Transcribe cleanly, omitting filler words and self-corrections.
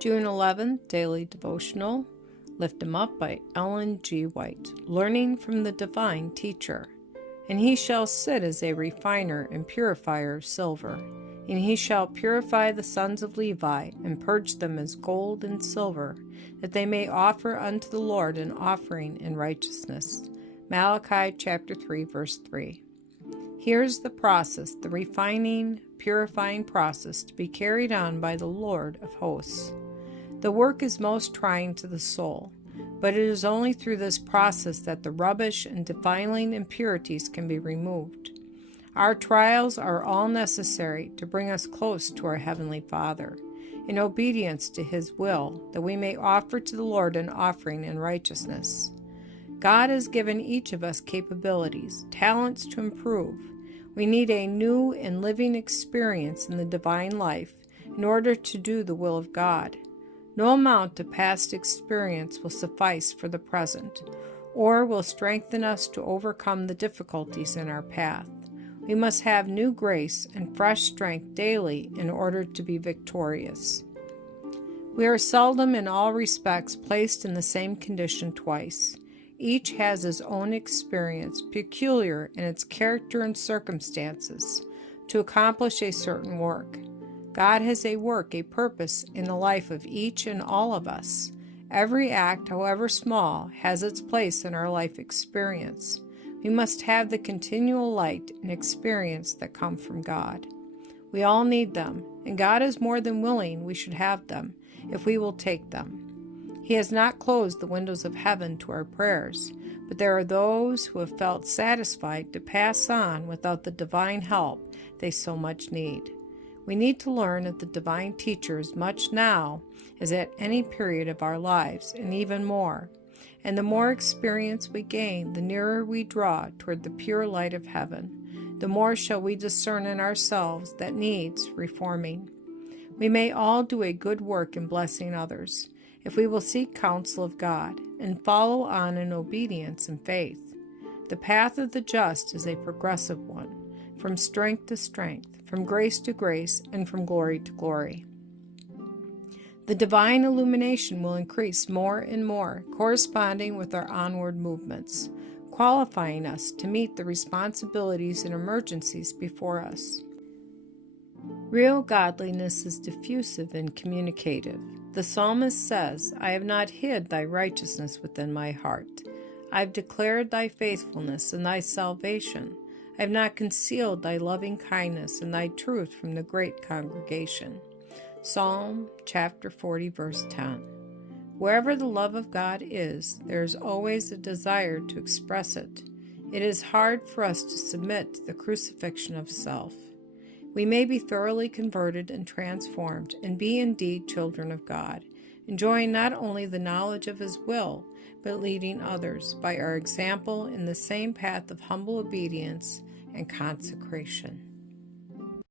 June 11th, Daily Devotional, Lift 'Em Up by Ellen G. White, Learning from the Divine Teacher. And he shall sit as a refiner and purifier of silver, and he shall purify the sons of Levi, and purge them as gold and silver, that they may offer unto the Lord an offering in righteousness. Malachi chapter 3, verse 3. Here's the process, the refining, purifying process to be carried on by the Lord of hosts. The work is most trying to the soul, but it is only through this process that the rubbish and defiling impurities can be removed. Our trials are all necessary to bring us close to our Heavenly Father, in obedience to His will, that we may offer to the Lord an offering in righteousness. God has given each of us capabilities, talents to improve. We need a new and living experience in the divine life in order to do the will of God. No amount of past experience will suffice for the present, or will strengthen us to overcome the difficulties in our path. We must have new grace and fresh strength daily in order to be victorious. We are seldom in all respects placed in the same condition twice. Each has his own experience, peculiar in its character and circumstances, to accomplish a certain work. God has a work, a purpose in the life of each and all of us. Every act, however small, has its place in our life experience. We must have the continual light and experience that come from God. We all need them, and God is more than willing we should have them, if we will take them. He has not closed the windows of heaven to our prayers, but there are those who have felt satisfied to pass on without the divine help they so much need. We need to learn of the divine teacher as much now as at any period of our lives, and even more. And the more experience we gain, the nearer we draw toward the pure light of heaven, the more shall we discern in ourselves that needs reforming. We may all do a good work in blessing others, if we will seek counsel of God and follow on in obedience and faith. The path of the just is a progressive one, from strength to strength, from grace to grace, and from glory to glory. The divine illumination will increase more and more, corresponding with our onward movements, qualifying us to meet the responsibilities and emergencies before us. Real godliness is diffusive and communicative. The psalmist says, I have not hid thy righteousness within my heart. I have declared thy faithfulness and thy salvation. I have not concealed thy loving kindness and thy truth from the great congregation. Psalm chapter 40, verse 10. Wherever the love of God is, there is always a desire to express it. It is hard for us to submit to the crucifixion of self. We may be thoroughly converted and transformed and be indeed children of God, enjoying not only the knowledge of His will, but leading others by our example in the same path of humble obedience and consecration.